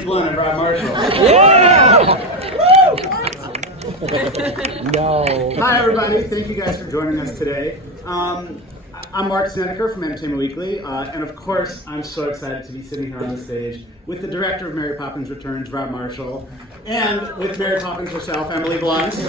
Emily Blunt and Rob Marshall. No. Hi, everybody. Thank you guys for joining us today. I'm Mark Snedeker from Entertainment Weekly, and of course, I'm so excited to be sitting here on the stage with the director of Mary Poppins Returns, Rob Marshall, and with Mary Poppins herself, Emily Blunt. So,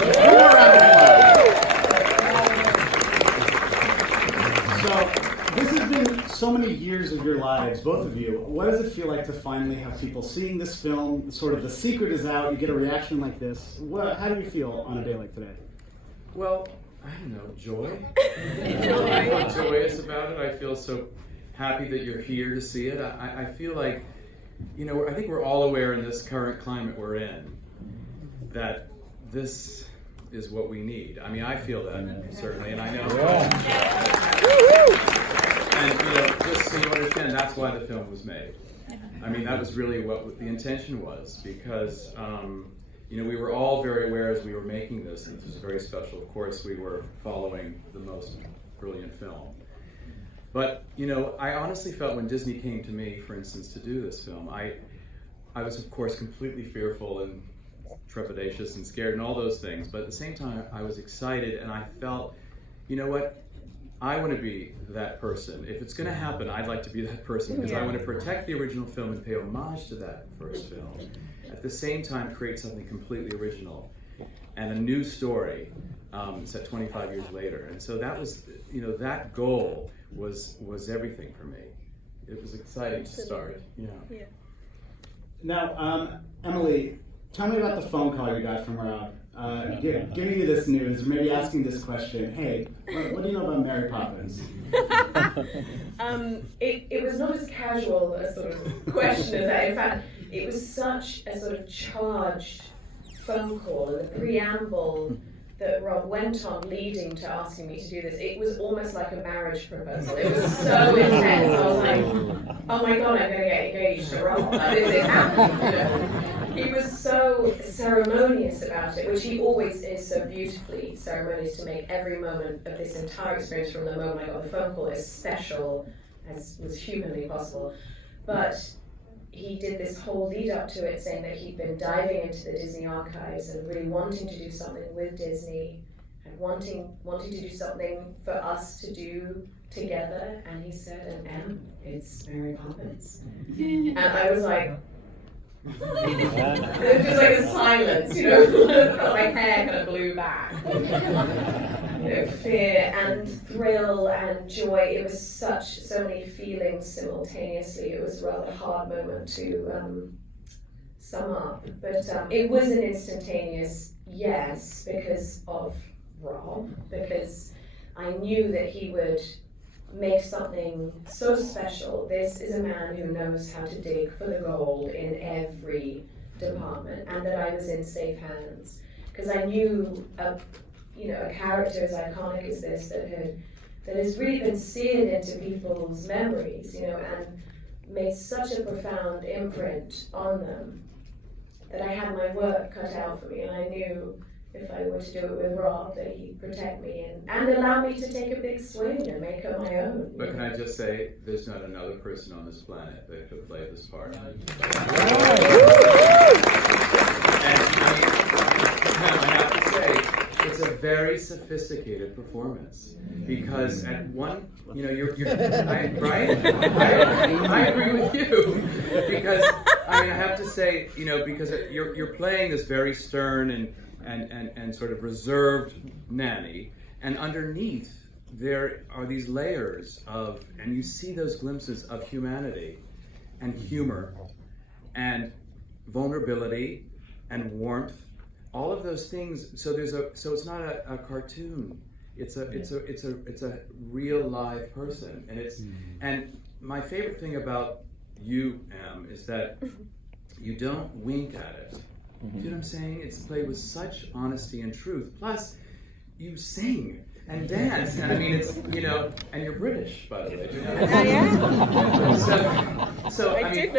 this has been so many years of your lives, both of you. What does it feel like to finally have people seeing this film? Sort of the secret is out, you get a reaction like this. How do you feel on a day like today? Well, I don't know, joy. I feel joyous about it. I feel so happy that you're here to see it. I feel like, you know, I think we're all aware in this current climate we're in that this is what we need. I mean, I feel that certainly, and I know. And you know, just so you understand, that's why the film was made. I mean, that was really what the intention was, because you know, we were all very aware as we were making this, and this was very special. Of course, we were following the most brilliant film. But, you know, I honestly felt when Disney came to me, for instance, to do this film, I was, of course, completely fearful and trepidatious and scared and all those things. But at the same time, I was excited, and I felt, you know what? I want to be that person. If it's going to happen, I'd like to be that person, because I want to protect the original film and pay homage to that first film. At the same time, create something completely original and a new story set 25 years later. And so that was, you know, that goal was everything for me. It was exciting to start. Yeah. Now, Emily, tell me about the phone call you got from Rob. Giving you this news, or maybe asking this question. Hey, what do you know about Mary Poppins? It was not as casual a sort of question as that. In fact, it was such a sort of charged phone call, and the preamble that Rob went on leading to asking me to do this, it was almost like a marriage proposal. It was so intense. I was like, oh my God, I'm going to get engaged to Rob. Like, this is happening, you know. He was so ceremonious about it, which he always is so beautifully ceremonious, to make every moment of this entire experience from the moment I got the phone call as special as was humanly possible. But he did this whole lead up to it, saying that he'd been diving into the Disney archives and really wanting to do something with Disney and wanting to do something for us to do together. And he said, and Em, it's Mary Poppins. And I was like, there was just like a silence, you know, felt my hair kind of blew back. You know, fear and thrill and joy. It was so many feelings simultaneously. It was a rather hard moment to sum up. But it was an instantaneous yes because of Rob, because I knew that he would make something so special. This is a man who knows how to dig for the gold in every department, and that I was in safe hands, because I knew a character as iconic as this that has really been seared into people's memories, you know, and made such a profound imprint on them, that I had my work cut out for me, and I knew if I were to do it with Rob, that he'd protect me and allow me to take a big swing and make her my own. But can I just say, there's not another person on this planet that could play this part. And I have to say, it's a very sophisticated performance, because at one, you know, right? I agree with you, because I mean, I have to say, you know, because you're playing this very stern and sort of reserved nanny, and underneath there are these layers of, and you see those glimpses of humanity and humor and vulnerability and warmth, all of those things. So it's not a cartoon. It's a real live person, and my favorite thing about you, Em, is that you don't wink at it. Do you know what I'm saying? It's played with such honesty and truth. Plus, you sing and dance, and I mean, it's, you know, and you're British, by the way. You know? Oh yeah. So I mean,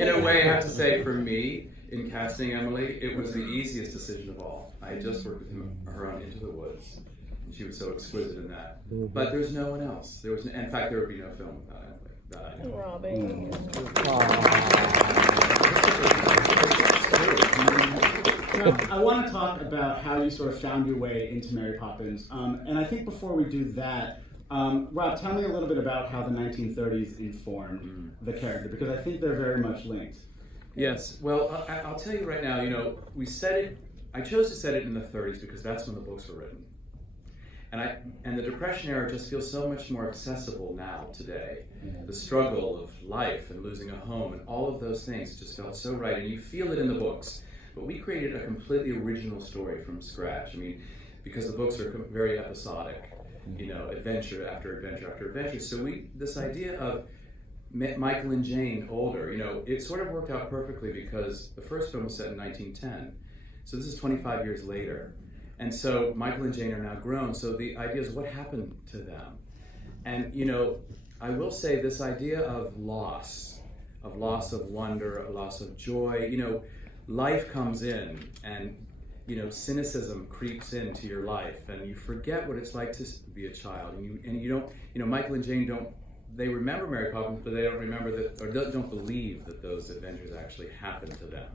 in a way, I have to say, for me, in casting Emily, it was the easiest decision of all. I had just worked with her on Into the Woods, and she was so exquisite in that. But there's no one else. In fact, there would be no film without Emily. That I know. Robbie. I want to talk about how you sort of found your way into Mary Poppins. And I think before we do that, Rob, tell me a little bit about how the 1930s informed the character, because I think they're very much linked. Yes, well, I'll tell you right now, I chose to set it in the 30s because that's when the books were written. And the Depression era just feels so much more accessible now today. The struggle of life and losing a home and all of those things just felt so right, and you feel it in the books. But we created a completely original story from scratch. I mean, because the books are very episodic, adventure after adventure after adventure. So this idea of Michael and Jane older, it sort of worked out perfectly because the first film was set in 1910. So this is 25 years later. And so Michael and Jane are now grown. So the idea is what happened to them? And, I will say this idea of loss of wonder, a loss of joy, life comes in and, cynicism creeps into your life and you forget what it's like to be a child. And you don't, Michael and Jane they remember Mary Poppins, but they don't remember that, or don't believe that those adventures actually happened to them.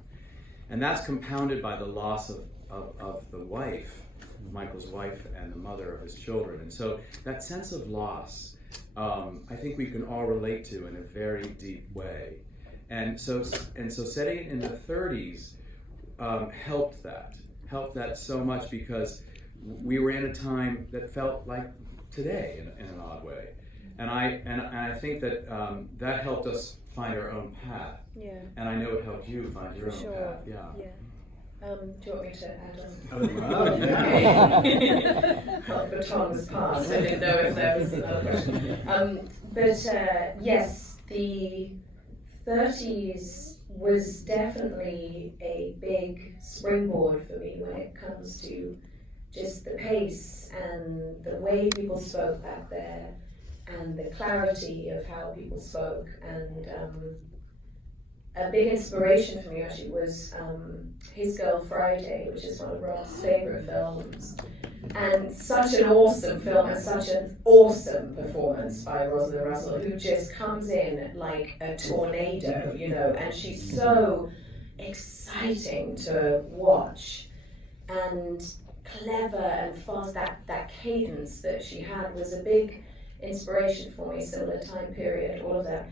And that's compounded by the loss of the wife, Michael's wife, and the mother of his children. And so that sense of loss, I think we can all relate to in a very deep way. And so setting it in the 30s helped that so much because we were in a time that felt like today in an odd way. And I think that that helped us find our own path. Yeah. And I know it helped you find your own path. Yeah. Do you want me to add on? Oh, yeah. Well, the baton's passed. I didn't know if there was another question. Yes, the 30s was definitely a big springboard for me when it comes to just the pace and the way people spoke back there and the clarity of how people spoke. And a big inspiration for me actually was His Girl Friday, which is one of Rob's favourite films. And such an awesome film and such an awesome performance by Rosalind Russell, who just comes in like a tornado, and she's so exciting to watch and clever and fast. That cadence that she had was a big inspiration for me, similar time period, all of that.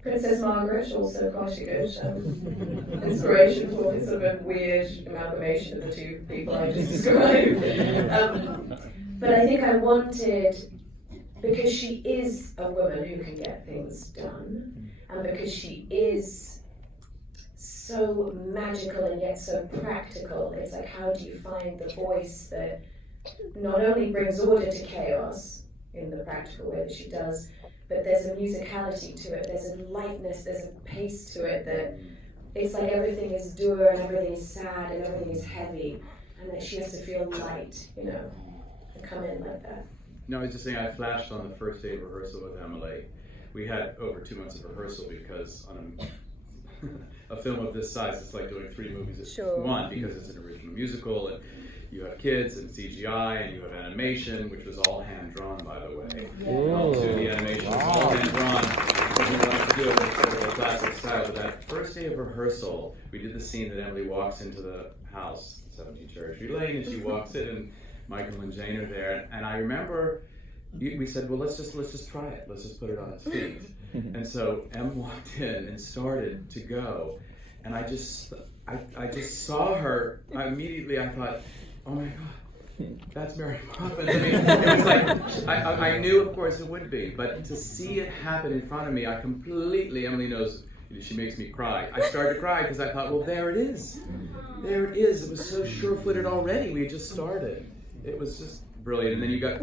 Princess Margaret, also quite a good inspiration for me, sort of a weird amalgamation of the two people I just described. But I think I wanted, because she is a woman who can get things done, and because she is so magical and yet so practical, it's like, how do you find the voice that not only brings order to chaos in the practical way that she does, but there's a musicality to it, there's a lightness, there's a pace to it that it's like everything is dour and everything is sad and everything is heavy, and that she has to feel light, and come in like that. No, I was just saying, I flashed on the first day of rehearsal with Emily. We had over 2 months of rehearsal because on a film of this size, it's like doing 3 movies at one, because it's an original musical, and you have kids and CGI, and you have animation, which was all hand-drawn, by the way. All 2D animation was all hand-drawn, because we wanted to do it in sort of a classic style. But that first day of rehearsal, we did the scene that Emily walks into the house, 17 Cherry Tree Lane, and she walks in, and Michael and Jane are there. And I remember we said, well, let's just try it. Let's just put it on its feet. And so Em walked in and started to go, and I just saw her. Immediately, I thought, oh my God, that's Mary Poppins. I mean, it was like, I knew, of course, it would be, but to see it happen in front of me, Emily knows, she makes me cry. I started to cry because I thought, well, there it is. There it is. It was so sure-footed already. We had just started. It was just brilliant. And then you got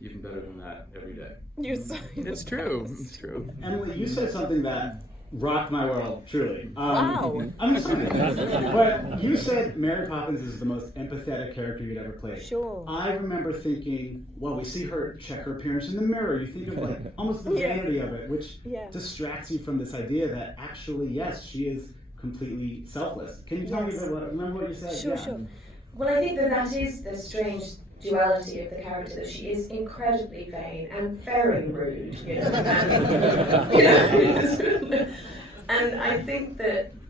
even better than that every day. It's true. It's true. Emily, you said something that rocked my world, truly. Wow. I'm sorry. But you said Mary Poppins is the most empathetic character you'd ever played. Sure. I remember thinking, well, we see her check her appearance in the mirror. You think of like almost the vanity of it, which distracts you from this idea that actually, yes, she is completely selfless. Can you tell me remember what you said? Sure. Well, I think that is the strange duality of the character, that she is incredibly vain and very rude, And I think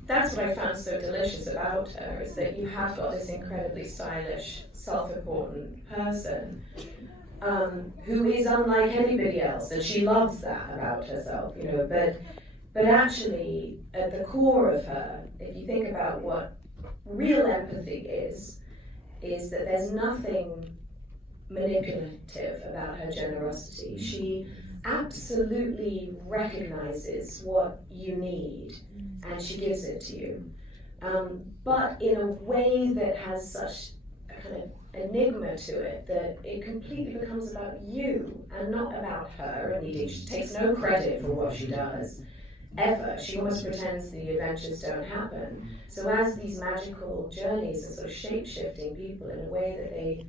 that's what I found so delicious about her, is that you have got this incredibly stylish, self-important person who is unlike anybody else, and she loves that about herself, you know, but actually at the core of her, if you think about what real empathy is that there's nothing manipulative about her generosity. She absolutely recognizes what you need and she gives it to you, but in a way that has such a kind of enigma to it that it completely becomes about you and not about her. And indeed, she takes no credit for what she does ever. She almost pretends the adventures don't happen. So as these magical journeys are sort of shape-shifting people in a way that they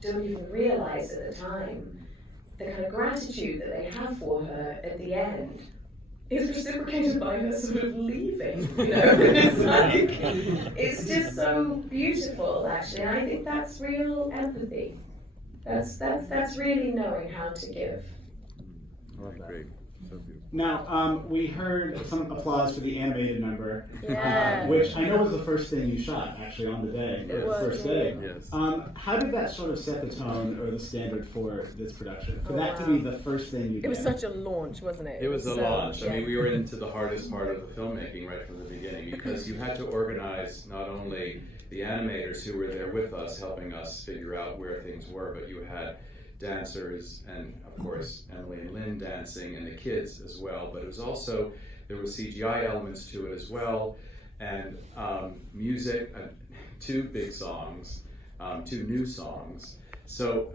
don't even realize at the time, the kind of gratitude that they have for her at the end is reciprocated by her sort of leaving, you know. It's like, it's just so beautiful, actually, and I think that's real empathy. That's really knowing how to give. I love that. Great. So beautiful. Now, we heard some applause for the animated number, Yeah. which I know was the first thing you shot, actually, on the day, It the was, first yeah. day. Yes. How did that sort of set the tone or the standard for this production? For Oh, that to wow. be the first thing you did? It was such a launch, wasn't it? It was a So, launch. I yeah. mean, we were into the hardest part of the filmmaking right from the beginning because you had to organize not only the animators who were there with us, helping us figure out where things were, but you had dancers and, of course, Emily and Lynn dancing and the kids as well. But it was also, there was CGI elements to it as well, and music, 2 big songs, 2 new songs. So,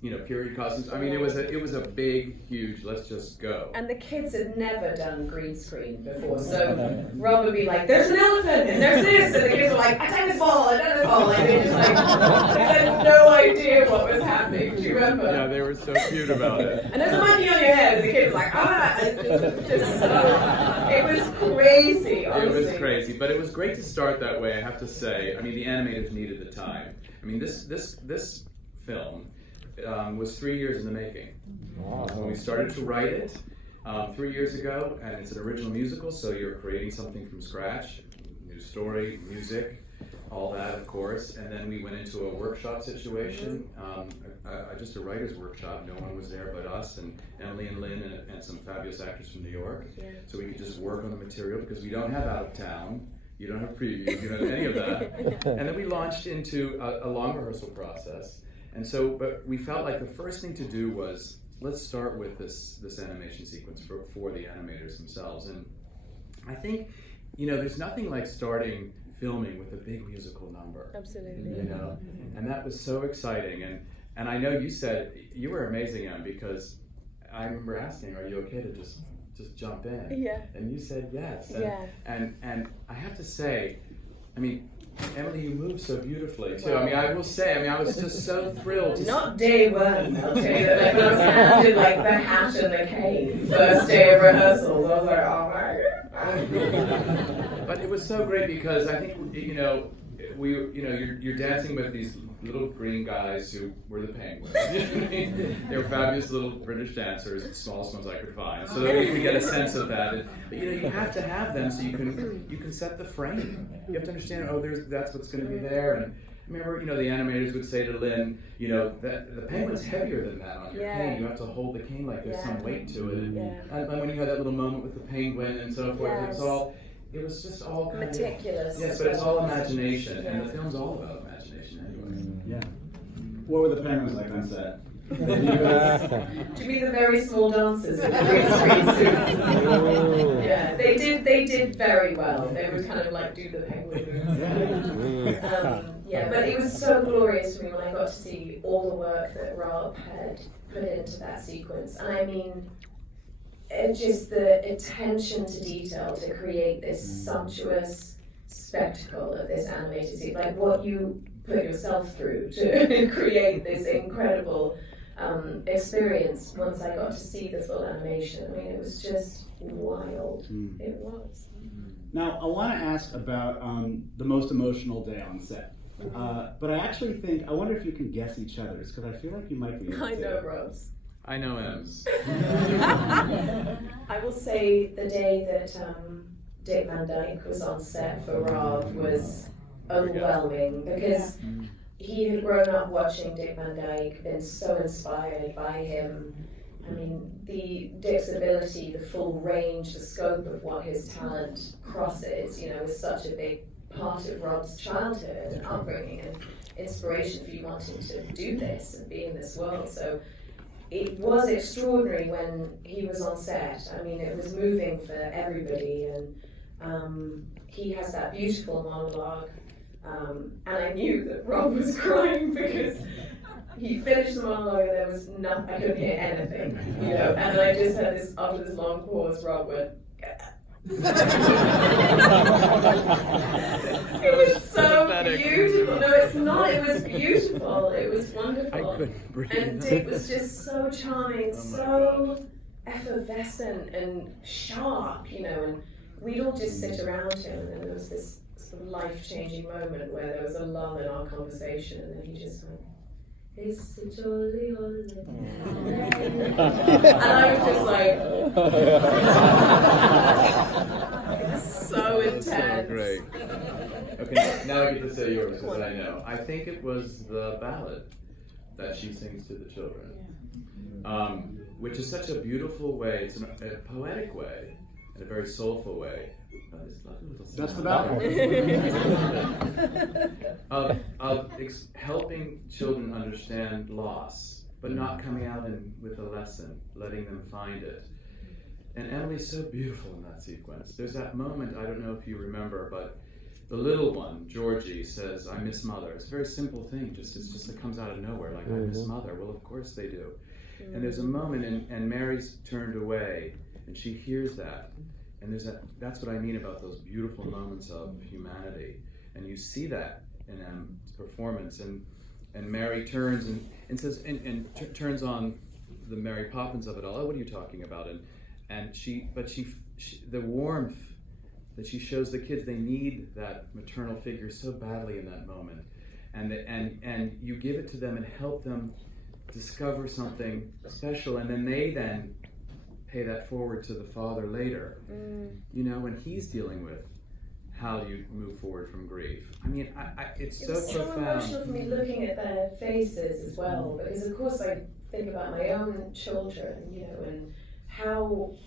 you know, period costumes. I mean, it was a big, huge, let's just go. And the kids had never done green screen before, so Rob would be like, "There's an elephant, and there's this," and the kids were like, "I take this ball, I take this ball," and they just like, they had no idea what was happening. Do you remember? Yeah, they were so cute about it. And there's a monkey on your head, and the kid was like, "Ah!" And it was crazy, honestly. It was crazy, but it was great to start that way, I have to say. I mean, the animators needed the time. I mean, this film was 3 years in the making. When we started to write it 3 years ago, and it's an original musical, so you're creating something from scratch, new story, music, all that, of course. And then we went into a workshop situation, just a writer's workshop. No one was there but us and Emily and Lynn and some fabulous actors from New York. Yeah. So we could just work on the material because we don't have out of town. You don't have previews, you don't have any of that. And then we launched into a long rehearsal process. And so, but we felt like the first thing to do was, let's start with this animation sequence for the animators themselves. And I think, you know, there's nothing like starting filming with a big musical number. Absolutely. You know, and that was so exciting. And I know you said, you were amazing, Em, because I remember asking, are you okay to just jump in? Yeah. And you said yes. And, Yeah. and I have to say, I mean, Emily, you moved so beautifully too. I mean, I will say, I was just so thrilled to Not day one, I'll tell you that. When I was handed like the hat and the cane, first day of rehearsals, I was like, oh my God. But it was so great because I think, you know, you're dancing with these little green guys who were the penguins. They were fabulous little British dancers, the smallest ones I could find. So that we get a sense of that. But you know, you have to have them so you can set the frame. You have to understand, that's what's going to be there. And I remember, you know, the animators would say to Lynn, you know, that the penguin's heavier than that on your cane. You have to hold the cane like there's some weight to it. And when you had that little moment with the penguin and so forth, it was just all kind meticulous. Yes, but it's all imagination, and the film's all about imagination anyway. Yeah. What were the penguins like on set? Do you mean the very small dancers with the green screen suits? Yeah, they did very well. They would kind of like do the penguin moves. Yeah, but it was so glorious for me when I got to see all the work that Rob had put into that sequence. And I mean, just the attention to detail to create this sumptuous spectacle of this animated sequence, like what you put yourself through to create this incredible experience once I got to see the full animation. I mean, it was just wild. It was. Now, I want to ask about the most emotional day on set. But I actually think, I wonder if you can guess each other's, because I feel like you might be able I to. know, Rose. I know M's. I will say the day that Dick Van Dyke was on set for Rob was overwhelming because he had grown up watching Dick Van Dyke, been so inspired by him. I mean, Dick's ability, the full range, the scope of what his talent crosses, was such a big part of Rob's childhood and upbringing and inspiration for you wanting to do this and be in this world. So it was extraordinary when he was on set. I mean, it was moving for everybody, and he has that beautiful monologue. And I knew that Rob was crying because he finished the monologue and there was nothing, I couldn't hear anything, and I just had this, after this long pause, Rob went, it was so beautiful. No, it's not. It was beautiful. It was wonderful. I couldn't breathe. And Dick was just so charming, so effervescent and sharp, and we'd all just sit around him, and then there was this sort of life-changing moment where there was a lull in our conversation, and then he just went, "It's a jolly holiday." And I was just like, so intense. That's so great. Okay, now I get to say yours because I know. I think it was the ballad that she sings to the children, which is such a beautiful way. It's a poetic way, in a very soulful way. That's the ballad. Helping children understand loss, but not coming out with a lesson, letting them find it. And Emily's so beautiful in that sequence. There's that moment, I don't know if you remember, but the little one, Georgie, says, "I miss Mother." It's a very simple thing, it comes out of nowhere, like, I miss Mother. Well, of course they do. And there's a moment, and Mary's turned away, and she hears that. And that's what I mean about those beautiful moments of humanity. And you see that in M's performance. And Mary turns and says, turns on the Mary Poppins of it all. "Oh, what are you talking about?" And she, the warmth that she shows the kids, they need that maternal figure so badly in that moment. And you give it to them and help them discover something special, and then they pay that forward to the father later, when he's dealing with how do you move forward from grief. I mean, it's so profound. It was so emotional for me looking at their faces as well, because of course I think about my own children, and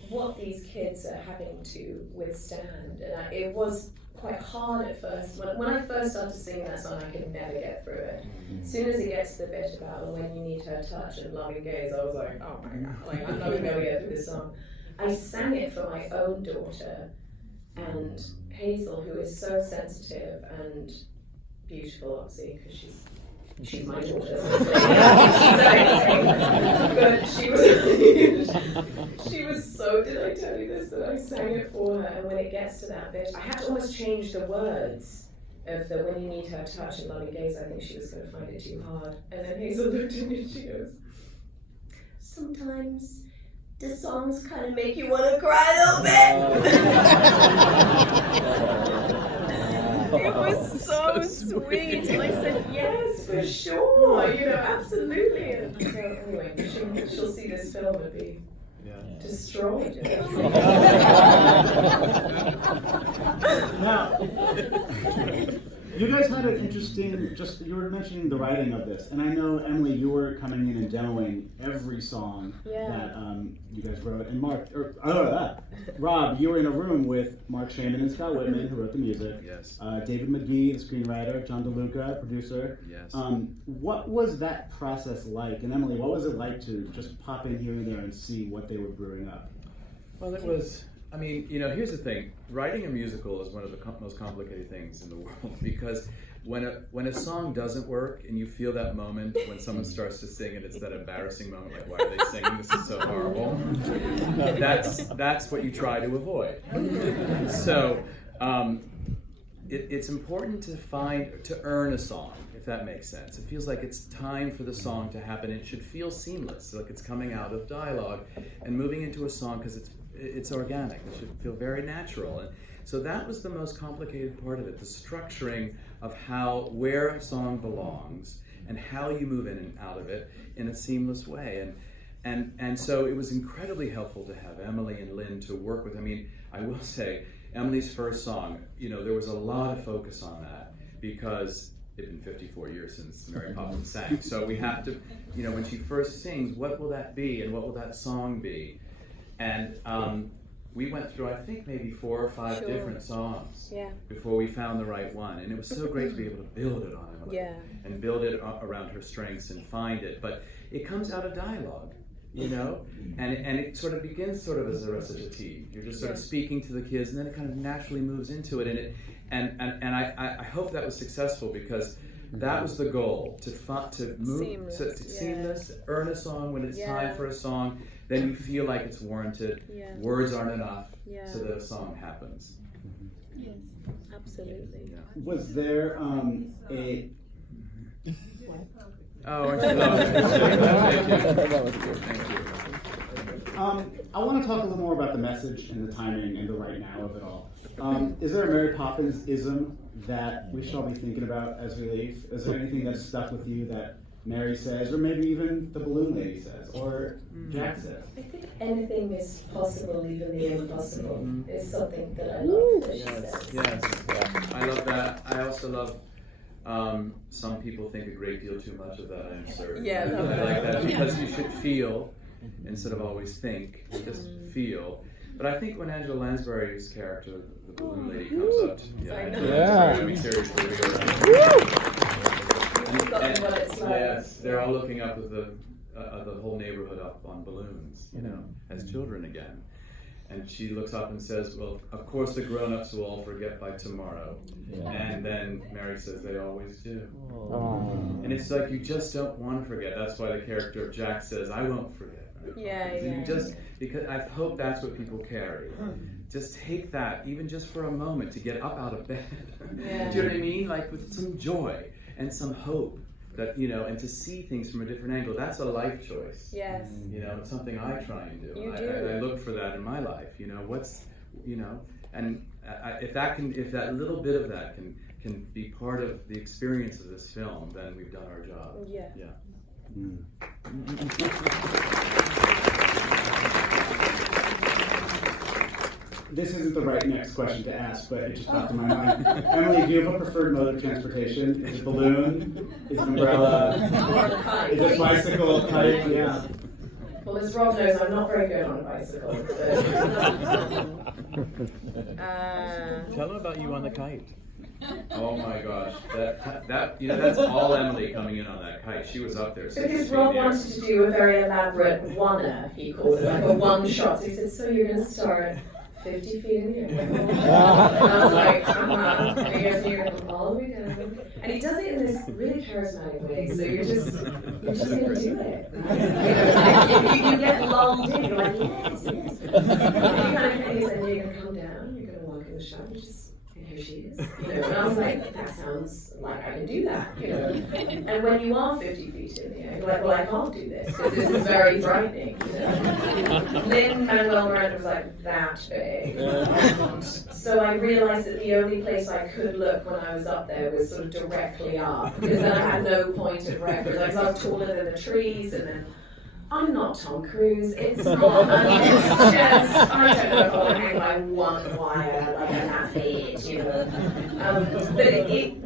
what these kids are having to withstand. And it was quite hard at first. When I first started singing that song, I could never get through it. As soon as it gets to the bit about when you need her touch and loving gaze, I was like, oh my God, I'm not going to be able to get through this song. I sang it for my own daughter, and Hazel, who is so sensitive and beautiful, obviously, because she's my daughter. But she was so, did I tell you this, that I sang it for her, and when it gets to that bit, I had to almost change the words of the when you need her touch and loving gaze. I think she was going to find it too hard. And then Hazel looked at me and she goes, "Sometimes the songs kind of make you want to cry a little bit." It was so sweet, and I said, "Yes, for sure, absolutely." And so anyway, she'll see this film and be destroyed. Now, you guys had an interesting, you were mentioning the writing of this, and I know, Emily, you were coming in and demoing every song that you guys wrote, and Rob, you were in a room with Mark Shaman and Scott Whitman, who wrote the music. Yes. David McGee, the screenwriter, John DeLuca, producer. Yes. What was that process like? And Emily, what was it like to just pop in here and there and see what they were brewing up? Well, it was, here's the thing. Writing a musical is one of the most complicated things in the world, because when a song doesn't work and you feel that moment when someone starts to sing and it's that embarrassing moment, like, why are they singing? This is so horrible. That's what you try to avoid. So it's important to earn a song, if that makes sense. It feels like it's time for the song to happen. It should feel seamless, like it's coming out of dialogue and moving into a song, because it's organic. It should feel very natural. And so that was the most complicated part of it, the structuring of where a song belongs and how you move in and out of it in a seamless way. and so it was incredibly helpful to have Emily and Lynn to work with. I mean, I will say, Emily's first song, there was a lot of focus on that because it's been 54 years since Mary Poppins sang. So we have to, when she first sings, what will that be and what will that song be? And we went through, I think, maybe 4 or 5 different songs before we found the right one. And it was so great to be able to build it on Emily and build it around her strengths and find it. But it comes out of dialogue, and it sort of begins sort of as a recitative. You're just sort of speaking to the kids, and then it kind of naturally moves into it. And I hope that was successful because that was the goal, to move seamless, earn a song when it's time for a song. Then you feel like it's warranted. Words aren't enough, so that a song happens. Yes, absolutely. Was there a... Oh, aren't you lovely? Thank you. I want to talk a little more about the message and the timing and the right now of it all. Is there a Mary Poppins ism that we should all be thinking about as we leave? Is there anything that's stuck with you that Mary says, or maybe even the balloon lady says, or Jack says? I think anything is possible, even the impossible, is something that I love that she says. Yes, I love that. I also love some people think a great deal too much of that, I'm certain. Yeah, I like that because you should feel instead of always think, just feel. But I think when Angela Lansbury's character, the balloon lady, comes up, I mean, seriously, yes, they're all looking up at the whole neighborhood up on balloons, as children again. And she looks up and says, well, of course the grown-ups will all forget by tomorrow. And then Mary says, they always do. And it's like, you just don't want to forget. That's why the character of Jack says, I won't forget. Because I hope that's what people carry. Just take that, even just for a moment, to get up out of bed. Do you know what I mean? Like with some joy and some hope. That, and to see things from a different angle, that's a life choice. Yes. It's something I try and do. You do. I look for that in my life. And if that little bit of that can be part of the experience of this film, then we've done our job. Yeah. This isn't the right next question to ask, but it just popped in my mind. Emily, do you have a preferred mode of transportation? Is it balloon? Is it umbrella? Or a kite. Is it bicycle, kite? Yeah. Well, as Rob knows, I'm not very good on a bicycle. Tell her about you on the kite. Oh my gosh, that's all Emily coming in on that kite. She was up there. Because Rob wanted to do a very elaborate one-er, he called it, like a one-shot. So he said, so you're going to start 50 feet in the air. And I was like, And he goes, you're going to come all the way down. And he does it in this really charismatic way. So you're just going to do it. Right? You get lulled in. You're like, yes. And he's like, you're going to come down. You're going to walk in the shop. Here she is. And I was like, that sounds like I can do that. And when you are 50 feet in the air, you're like, well, I can't do this because this is very frightening. Lin-Manuel Miranda was like that big. So I realized that the only place I could look when I was up there was sort of directly up, because then I had no point of reference. I was taller than the trees, and then I'm not Tom Cruise. It's not. It's just, I don't know if I want to hang by one wire, like, and that's it,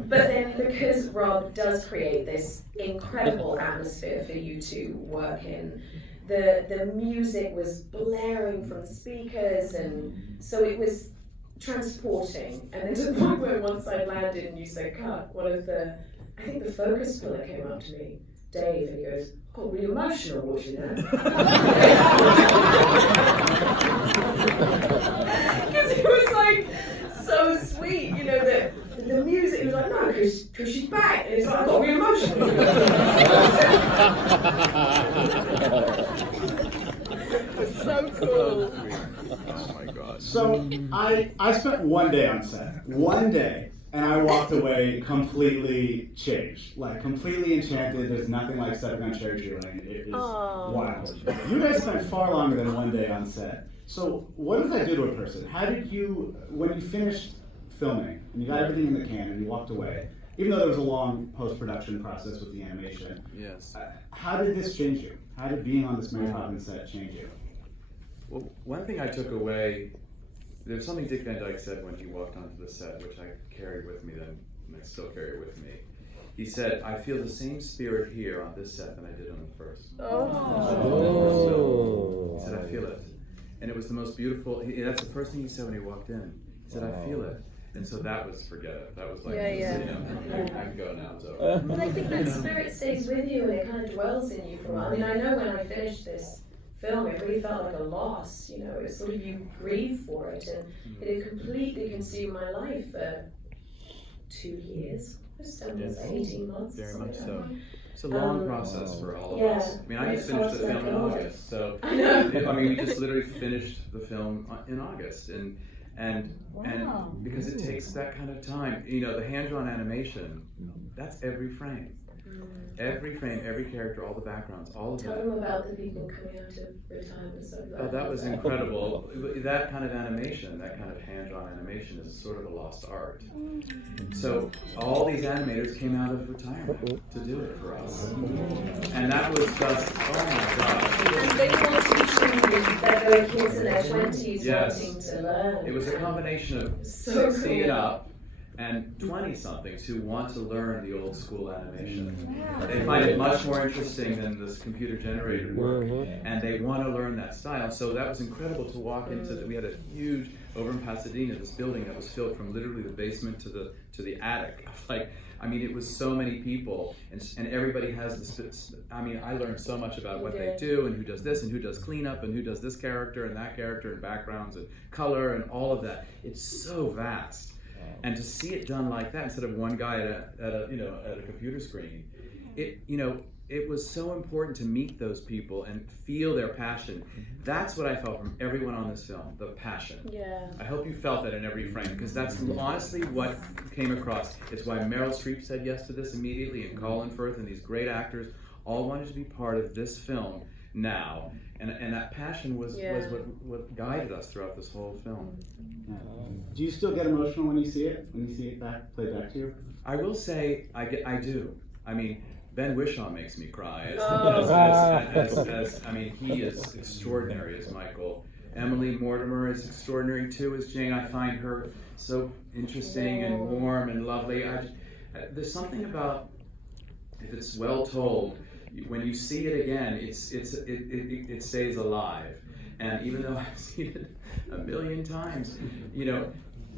but then because Rob does create this incredible atmosphere for you to work in, the music was blaring from the speakers, and so it was transporting. And then to the point where once I landed and you said cut, I think the focus puller came up to me, Dave, and he goes, "Oh, really emotional watching that." Because it was like so sweet, that the music, it was like, no, because she's back, and it's like, I got really emotional. It's so cool. Oh my God. So I spent one day on set. One day. And I walked away completely changed, like completely enchanted. There's nothing like stepping on Cherry Tree Lane. It is wild. You guys spent far longer than one day on set. So what does that do to a person? How did you, when you finished filming and you got everything in the can and you walked away, even though there was a long post-production process with the animation, Yes. how did this change you? How did being on this Mary Poppins set change you? Well, one thing I took away, there's something Dick Van Dyke said when he walked onto the set, which I carried with me then, and I still carry it with me. He said, I feel the same spirit here on this set than I did on the first. Oh. He said, I feel it. And it was the most beautiful, that's the first thing he said when he walked in. He said, I feel it. And so that was, forget it. That was like, Yeah. you know, I can go now, it's over. But I think that spirit stays with you and it kind of dwells in you for a while. I mean, I know when I finished this film, it really felt like a loss, you know, it's sort of you grieve for it, and it had completely consumed my life for 2 years, almost 18 months. Very much something so. like that. It's a long process for all of yeah. us. I mean, I just finished the film in August, so I know. I mean, we just literally finished the film in August, and because it takes that kind of time. You know, the hand-drawn animation, that's every frame. Every frame, every character, all the backgrounds, all of Tell that. them about the people coming out of retirement. So Oh, that was incredible. That kind of animation, that kind of hand-drawn animation is sort of a lost art. So all these animators came out of retirement to do it for us. And that was just, oh my gosh. And they were teaching that there were kids in their 20s Yes. wanting to learn. It was a combination of So 60 and cool. up and 20-somethings who want to learn the old school animation. They find it much more interesting than this computer-generated work, and they want to learn that style. So that was incredible to walk into. We had a huge, over in Pasadena, this building that was filled from literally the basement to the attic. Like, I mean, it was so many people, and everybody has this. I mean, I learned so much about what they do and who does this and who does cleanup and who does this character and that character and backgrounds and color and all of that. It's so vast. And to see it done like that instead of one guy at a computer screen, it was so important to meet those people and feel their passion. That's what I felt from everyone on this film, the passion. Yeah. I hope you felt that in every frame, because that's honestly what came across. It's why Meryl Streep said yes to this immediately, and Colin Firth and these great actors all wanted to be part of this film now. And that passion was what guided us throughout this whole film. Yeah. Do you still get emotional when you see it? When you see it played back to you? I will say I do. I mean, Ben Whishaw makes me cry. I mean, he is extraordinary as Michael. Emily Mortimer is extraordinary too as Jane. I find her so interesting and warm and lovely. There's something about, if it's well told, when you see it again, it stays alive. And even though I've seen it a million times, you know,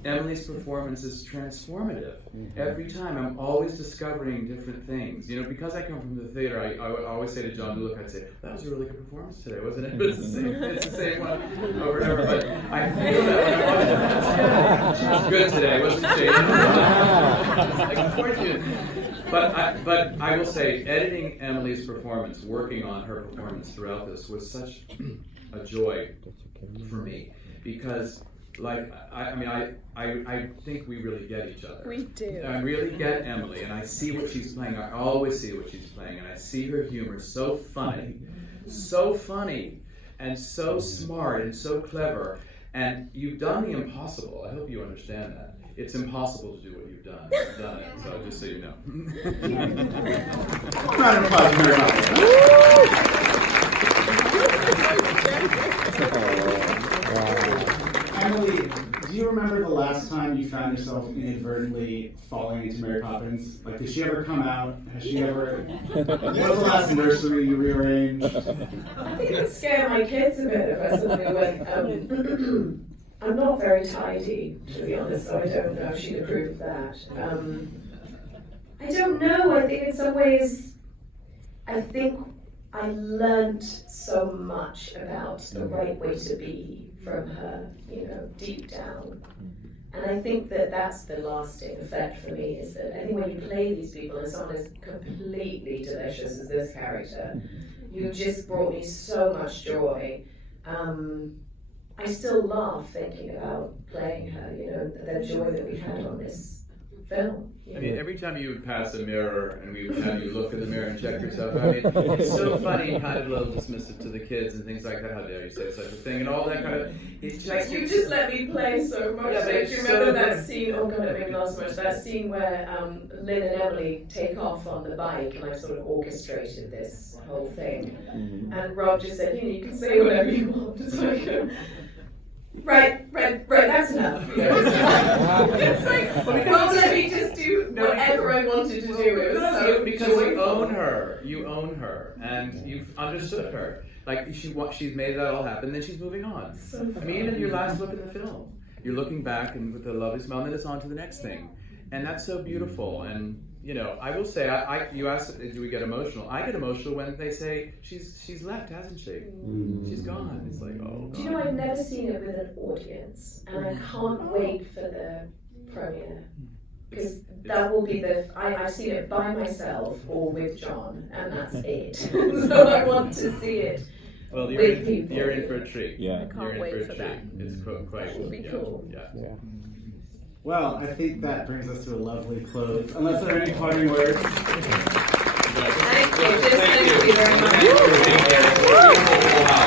Emily's performance is transformative. Every time I'm always discovering different things. You know, because I come from the theater, I always say to John Luke, I'd say, that was a really good performance today, wasn't it? But it's the same one over and over. But I feel that when I watch it, she was good today, wasn't she? It's like, poor kid. But I will say, editing Emily's performance, working on her performance throughout this was such a joy for me, because I think we really get each other. We do. I really get Emily, and I see what she's playing. I always see what she's playing, and I see her humor, so funny, and so smart and so clever. And you've done the impossible. I hope you understand that. It's impossible to do what you've done. You've done it, so just so you know. Round of applause for Mary Poppins. Emily, do you remember the last time you found yourself inadvertently falling into Mary Poppins? Like, did she ever come out? Has she ever? What was the last nursery you rearranged? I think it scared my kids a bit if I suddenly went, I'm not very tidy, to be honest, so I don't know if she'd approve of that. I don't know, I think in some ways, I think I learned so much about the right way to be from her, you know, deep down. And I think that that's the lasting effect for me, is that I think when you play these people and someone is completely delicious as this character, you just brought me so much joy. I still laugh thinking about playing her, you know, the joy that we had on this film. I mean, every time you would pass a mirror and we would have you look in the mirror and check yourself, I mean, it's so funny and kind of a little dismissive to the kids and things like that. How dare you say such a thing and all that kind of. It's Like, you just let me play so much. Yeah, but Like, it's do you remember so that good. scene? Oh god, it made me laugh so much. That scene where Lynn and Emily take off on the bike, and I sort of orchestrated this whole thing. And Rob just said, you can say whatever you want. It's like, right, that's enough. It's like, Rob let me just do whatever I wanted to do. It was so because joyful. you own her, and you've understood her. Like she's made that all happen, then she's moving on. So I mean, even your last look in the film, you're looking back and with a lovely smile, and then it's on to the next thing, and that's so beautiful. And I will say, you asked, do we get emotional? I get emotional when they say she's left, hasn't she? She's gone. It's like, oh. God. Do you know, I've never seen it with an audience, and I can't wait for the premiere. Because that will be I've seen it by myself or with John, and that's it. So I want to see it Well, with people. you're in for a treat. Yeah. I can't You're in wait for a for treat. that. It's quite That will be yeah, cool. Yeah. Well, I think that brings us to a lovely close. Unless there are any parting words. Thank you, just thank you very much. Thank you.